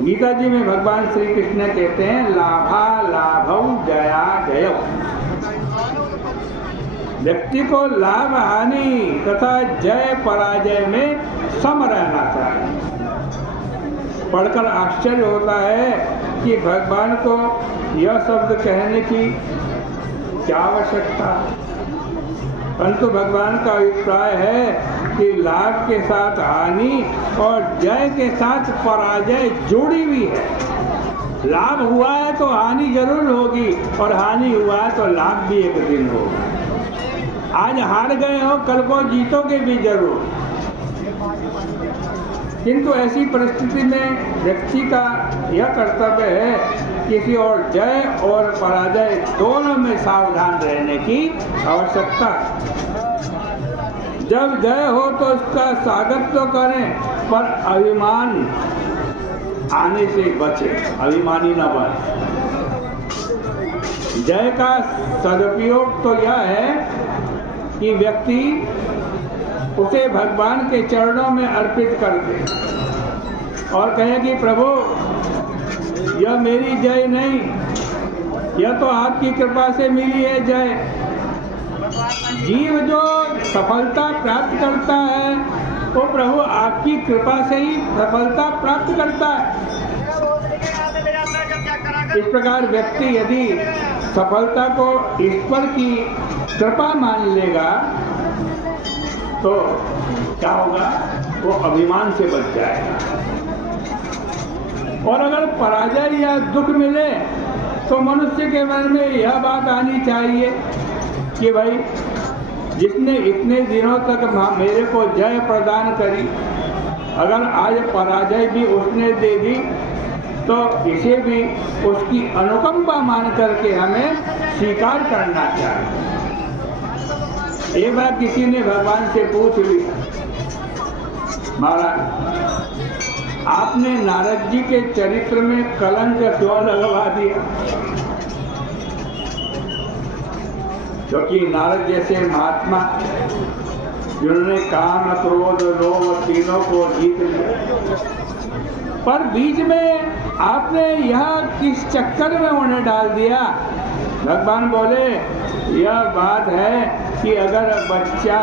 गीता जी में भगवान श्री कृष्ण कहते हैं लाभा लाभौ जया जय। व्यक्ति को लाभ हानि तथा जय पराजय में सम रहना चाहिए। पढ़कर आश्चर्य होता है कि भगवान को यह शब्द कहने की क्या आवश्यकता, परंतु भगवान का अभिप्राय है कि लाभ के साथ हानि और जय के साथ पराजय जुड़ी हुई है। लाभ हुआ है तो हानि जरूर होगी और हानि हुआ है तो लाभ भी एक दिन होगा। आज हार गए हो, कल को जीतोगे भी जरूर। किंतु ऐसी परिस्थिति में व्यक्ति का यह कर्तव्य है किसी और जय और पराजय दोनों में सावधान रहने की आवश्यकता। जब जय हो तो उसका स्वागत तो करें, पर अभिमान आने से बचे, अभिमानी न बने। जय का सदुपयोग तो यह है कि व्यक्ति उसे भगवान के चरणों में अर्पित कर दे और कहे कि प्रभु यह मेरी जय नहीं, यह तो आपकी कृपा से मिली है जय। जीव जो सफलता प्राप्त करता है वो प्रभु आपकी कृपा से ही सफलता प्राप्त करता है। इस प्रकार व्यक्ति यदि सफलता को ईश्वर की कृपा मान लेगा तो क्या होगा, वो अभिमान से बच जाएगा। और अगर पराजय या दुख मिले तो मनुष्य के मन में यह बात आनी चाहिए कि भाई जिसने इतने दिनों तक मेरे को जय प्रदान करी, अगर आज पराजय भी उसने दे दी तो इसे भी उसकी अनुकंपा मान करके हमें स्वीकार करना चाहिए। एक बार किसी ने भगवान से पूछ लिया, महाराज आपने नारद जी के चरित्र में कलंक क्यों लगवा दिया? क्योंकि नारद जैसे महात्मा जिन्होंने काम क्रोध लोभ तीनों को जीत लिया, पर बीच में आपने यह किस चक्कर में उन्हें डाल दिया? भगवान बोले यह बात है कि अगर बच्चा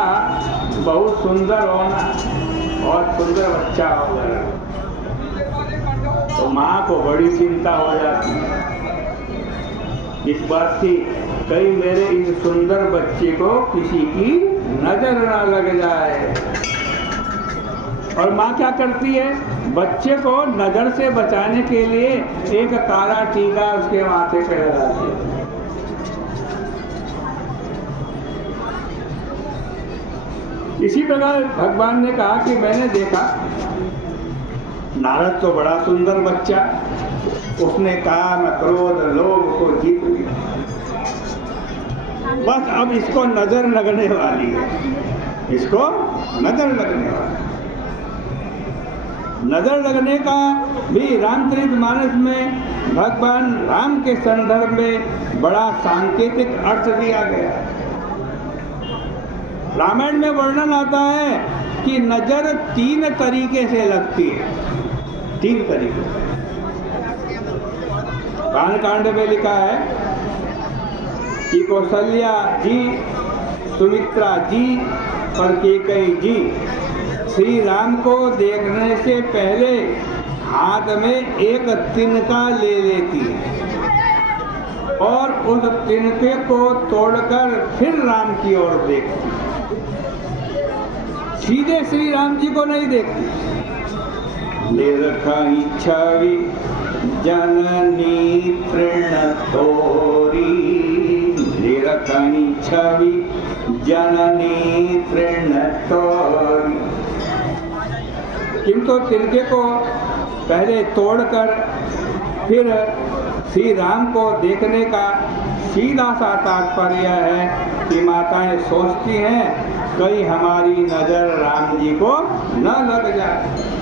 बहुत सुंदर होना और सुंदर बच्चा होगा तो माँ को बड़ी चिंता हो जाती है इस बात की कहीं मेरे इस सुंदर बच्चे को किसी की नजर ना लग जाए। और माँ क्या करती है, बच्चे को नजर से बचाने के लिए एक काला टीका उसके माथे पे लगाती है। इसी प्रकार भगवान ने कहा कि मैंने देखा नारद तो बड़ा सुंदर बच्चा, उसने काम क्रोध लोभ को जीत लिया, बस अब इसको नजर लगने वाली है, इसको नजर लगने वाली। नजर लगने का भी रामचरितमानस में भगवान राम के संदर्भ में बड़ा सांकेतिक अर्थ दिया गया। रामायण में वर्णन आता है कि नजर 3 तरीके से लगती है, 3 तरीके से। बाणकांड में लिखा है कि कौशल्या जी, सुमित्रा जी और कैकेयी जी श्री राम को देखने से पहले हाथ में एक तिनका ले लेती है और उस तिनके को तोड़कर फिर राम की ओर देखती, सीधे श्री राम जी को नहीं देखती। निरखाई छवि जननी तृण तोरी, निरखाई छवि जननी तृण तोरी। किंतु तिनके को पहले तोड़कर फिर श्री राम को देखने का सीधा सा तात्पर्य है कि माताएं सोचती हैं कहीं हमारी नजर राम जी को न लग जाए।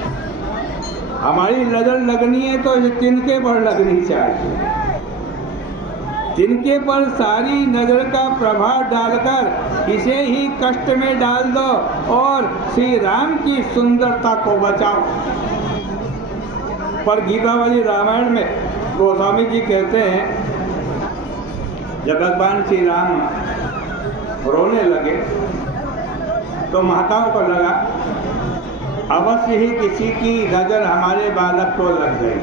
हमारी नजर लगनी है तो इस तिनके पर लगनी चाहिए। तिनके पर सारी नजर का प्रभाव डालकर इसे ही कष्ट में डाल दो और श्री राम की सुंदरता को बचाओ। पर गीतावली रामायण में गोस्वामी जी कहते हैं, जब भगवान श्री राम रोने लगे तो माताओं को लगा अवश्य ही किसी की नजर हमारे बालक को लग गई।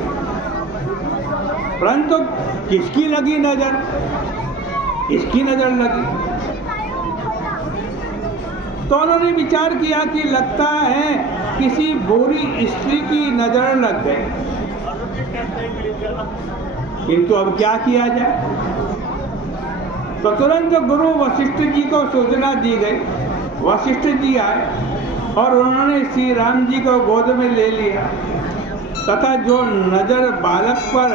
परंतु किसकी लगी नजर? किसकी नजर लगी? तो उन्होंने विचार किया कि लगता है किसी बुरी स्त्री की नजर लग गई। किंतु अब क्या किया जाए? तो तुरंत गुरु वशिष्ठ जी को सूचना दी गई। वशिष्ठ जी आए और उन्होंने श्री राम जी को गोद में ले लिया तथा जो नजर बालक पर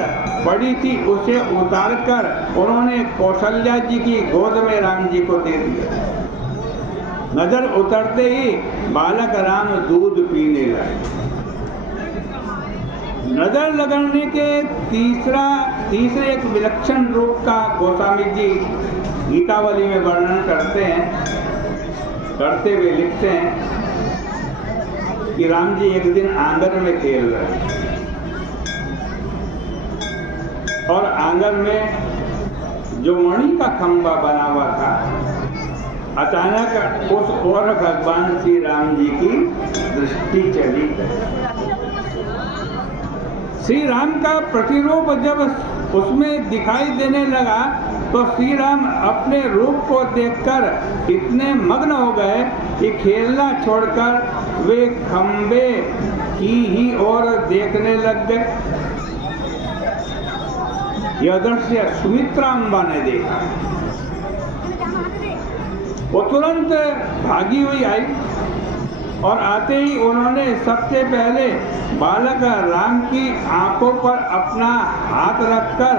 पड़ी थी उसे उतारकर उन्होंने कौशल्या जी की गोद में राम जी को दे दिया। नजर उतरते ही बालक राम दूध पीने लगे। नजर लगने के तीसरे एक विलक्षण रूप का गोस्वामी जी गीतावली में वर्णन करते हुए लिखते हैं कि राम जी एक दिन आंगन में खेल रहे और आंगन में जो मणि का खंभा बना हुआ था, अचानक उस ओर भगवान श्री राम जी की दृष्टि चली। श्री राम का प्रतिरूप जब उसमें दिखाई देने लगा तो श्री राम अपने रूप को देखकर इतने मग्न हो गए कि खेलना छोड़कर वे खंबे की ही ओर देखने लग गए। यह दृश्य सुमित्रा अम्बा ने देखा। वो तुरंत भागी हुई आई और आते ही उन्होंने सबसे पहले बालक राम की आंखों पर अपना हाथ रखकर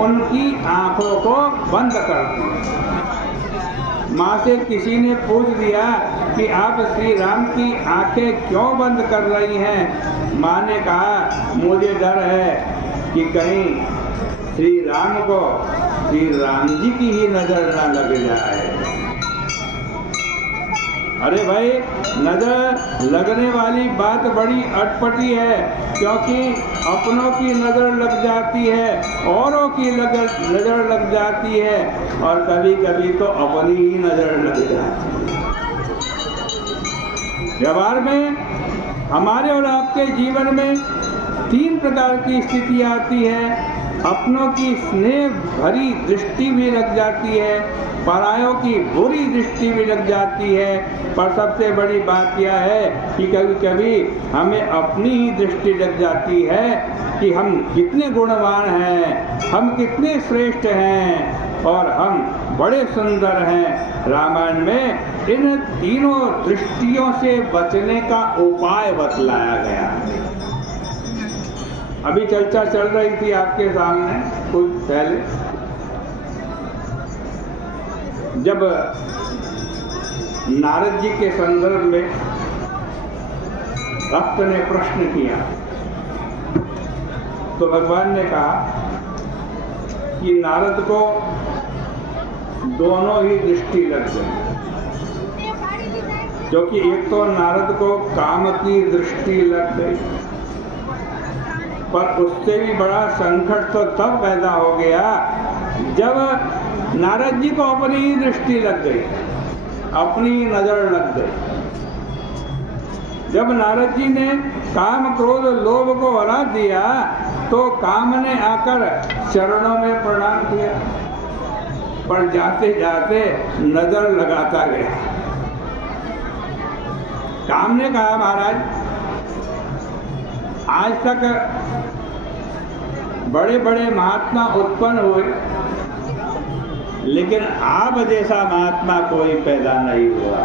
उनकी आंखों को बंद कर दिया। माँ से किसी ने पूछ दिया कि आप श्री राम की आंखें क्यों बंद कर रही हैं? माँ ने कहा, मुझे डर है कि कहीं श्री राम को श्री राम जी की ही नजर ना लग जाए। अरे भाई, नजर लगने वाली बात बड़ी अटपटी है, क्योंकि अपनों की नजर लग जाती है, औरों की नजर लग जाती है और कभी कभी तो अपनी ही नजर लग जाती है। व्यवहार में हमारे और आपके जीवन में 3 प्रकार की स्थिति आती है। अपनों की स्नेह भरी दृष्टि भी लग जाती है, परायों की बुरी दृष्टि भी लग जाती है, पर सबसे बड़ी बात यह है कि कभी कभी हमें अपनी ही दृष्टि लग जाती है कि हम कितने गुणवान हैं, हम कितने श्रेष्ठ हैं और हम बड़े सुंदर हैं। रामायण में इन तीनों दृष्टियों से बचने का उपाय बतलाया गया है। अभी चर्चा चल रही थी आपके सामने कुछ पहले, जब नारद जी के संदर्भ में भक्त ने प्रश्न किया तो भगवान ने कहा कि नारद को दोनों ही दृष्टि लग गई, क्योंकि एक तो नारद को काम की दृष्टि लग गई, पर उससे भी बड़ा संकट तो तब पैदा हो गया जब नारद जी को अपनी ही दृष्टि लग गई, अपनी नजर लग गई। जब नारद जी ने काम क्रोध लोभ को हरा दिया तो काम ने आकर चरणों में प्रणाम किया, पर जाते जाते नजर लगाता गया। काम ने कहा, महाराज आज तक बड़े बड़े महात्मा उत्पन्न हुए, लेकिन आप जैसा महात्मा कोई पैदा नहीं हुआ।